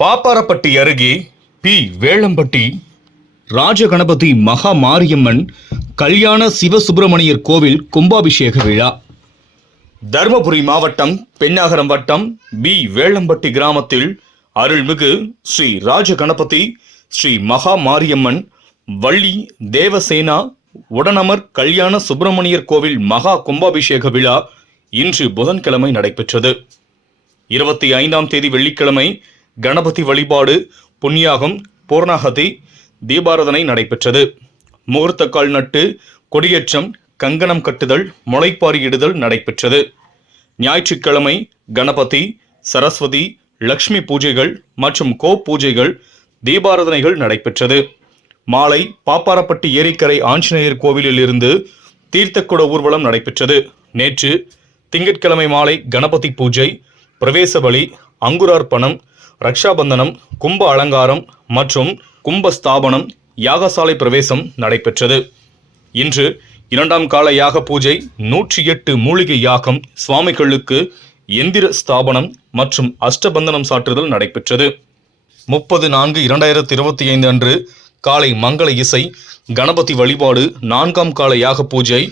பாப்பாரப்பட்டி அருகே பி. வேளம்பட்டி ராஜகணபதி மகா மாரியம்மன் கல்யாண சிவசுப்பிரமணியர் கோவில் கும்பாபிஷேக விழா. தருமபுரி மாவட்டம் பெண்ணாகரம் வட்டம் பி. வேளம்பட்டி கிராமத்தில் அருள்மிகு ஸ்ரீ ராஜகணபதி ஸ்ரீ மகா மாரியம்மன் வள்ளி தேவசேனா உடனமர் கல்யாண சுப்பிரமணியர் கோவில் மகா கும்பாபிஷேக விழா இன்று புதன்கிழமை நடைபெற்றது. 25ஆம் தேதி வெள்ளிக்கிழமை கணபதி வழிபாடு, புண்ணியாகம், பூர்ணாகதி, தீபாராதனை நடைபெற்றது. முகூர்த்தக்கால் நட்டு, கொடியேற்றம், கங்கணம் கட்டுதல், முளைப்பாரியிடுதல் நடைபெற்றது. ஞாயிற்றுக்கிழமை கணபதி, சரஸ்வதி, லக்ஷ்மி பூஜைகள் மற்றும் கோ பூஜைகள், தீபாராதனைகள் நடைபெற்றது. மாலை பாப்பாரப்பட்டி ஏரிக்கரை ஆஞ்சநேயர் கோவிலில் இருந்து தீர்த்தக்குட ஊர்வலம் நடைபெற்றது. நேற்று திங்கட்கிழமை மாலை கணபதி பூஜை, பிரவேச பலி, அங்குரார்ப்பணம், ரக்ஷாபந்தனம், கும்ப அலங்காரம் மற்றும் கும்பஸ்தாபனம், யாகசாலை பிரவேசம் நடைபெற்றது. இன்று 2ஆம் கால யாக பூஜை, 108 மூலிகை யாகம், சுவாமிகளுக்கு எந்திர ஸ்தாபனம் மற்றும் அஷ்டபந்தனம் சாற்றுதல் நடைபெற்றது. 30/4/2025 அன்று காலை மங்கள இசை, கணபதி வழிபாடு, 4ஆம் கால யாக பூஜை,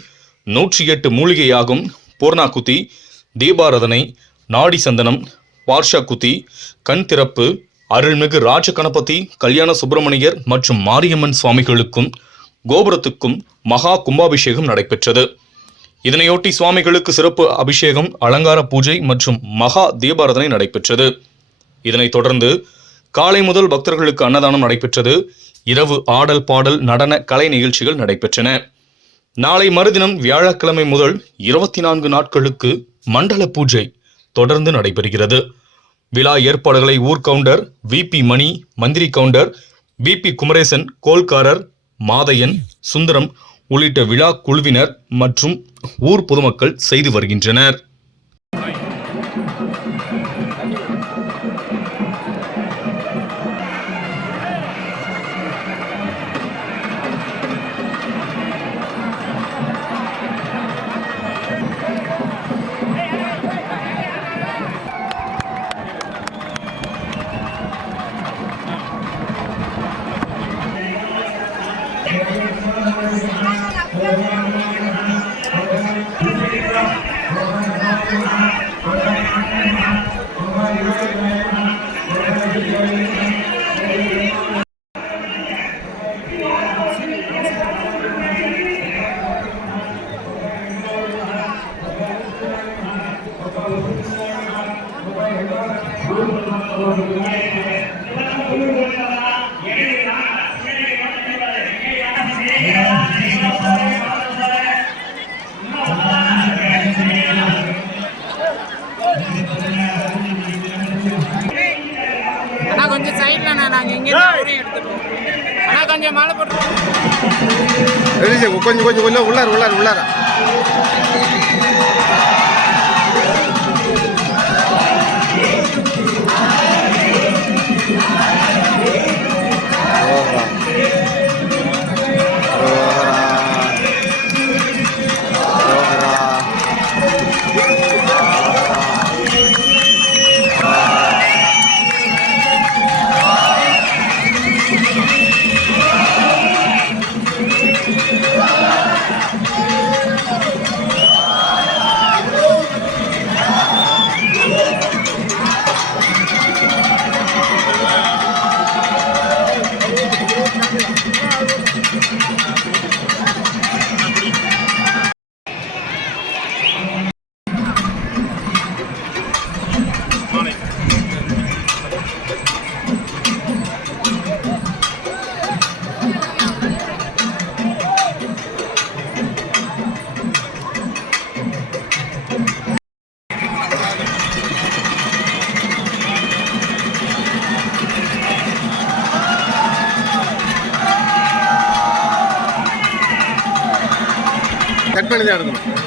108 மூலிகை யாகம், பூர்ணாகுதி, தீபாராதனை, நாடி சந்தனம், பார்ஷாகுதி, கண் திறப்பு, அருள்மிகு ராஜகணபதி கல்யாண சுப்பிரமணியர் மற்றும் மாரியம்மன் சுவாமிகளுக்கும் கோபுரத்துக்கும் மகா கும்பாபிஷேகம் நடைபெற்றது. இதனையொட்டி சுவாமிகளுக்கு சிறப்பு அபிஷேகம், அலங்கார பூஜை மற்றும் மகா தீபாராதனை நடைபெற்றது. இதனைத் தொடர்ந்து காலை முதல் பக்தர்களுக்கு அன்னதானம் நடைபெற்றது. இரவு ஆடல், பாடல், நடன, கலை நிகழ்ச்சிகள் நடைபெற்றன. நாளை மறுதினம் வியாழக்கிழமை முதல் 24 நாட்களுக்கு மண்டல பூஜை தொடர்ந்து நடைபெறுகிறது. விழா ஏற்பாடுகளை ஊர் கவுண்டர் VP மணி, மந்திரி கவுண்டர் BP குமரேசன், கோல்காரர் மாதையன், சுந்தரம் உள்ளிட்ட விழா குழுவினர் மற்றும் ஊர் பொதுமக்கள் செய்து வருகின்றனர். கொஞ்சம் சைட்ல நாங்க இங்க ஊரே எடுத்துறோம். ஆனா கொஞ்சம் மாலை போட்டு கொஞ்சம் உள்ளார கட் பண்ணி தான் எடுக்கணும்.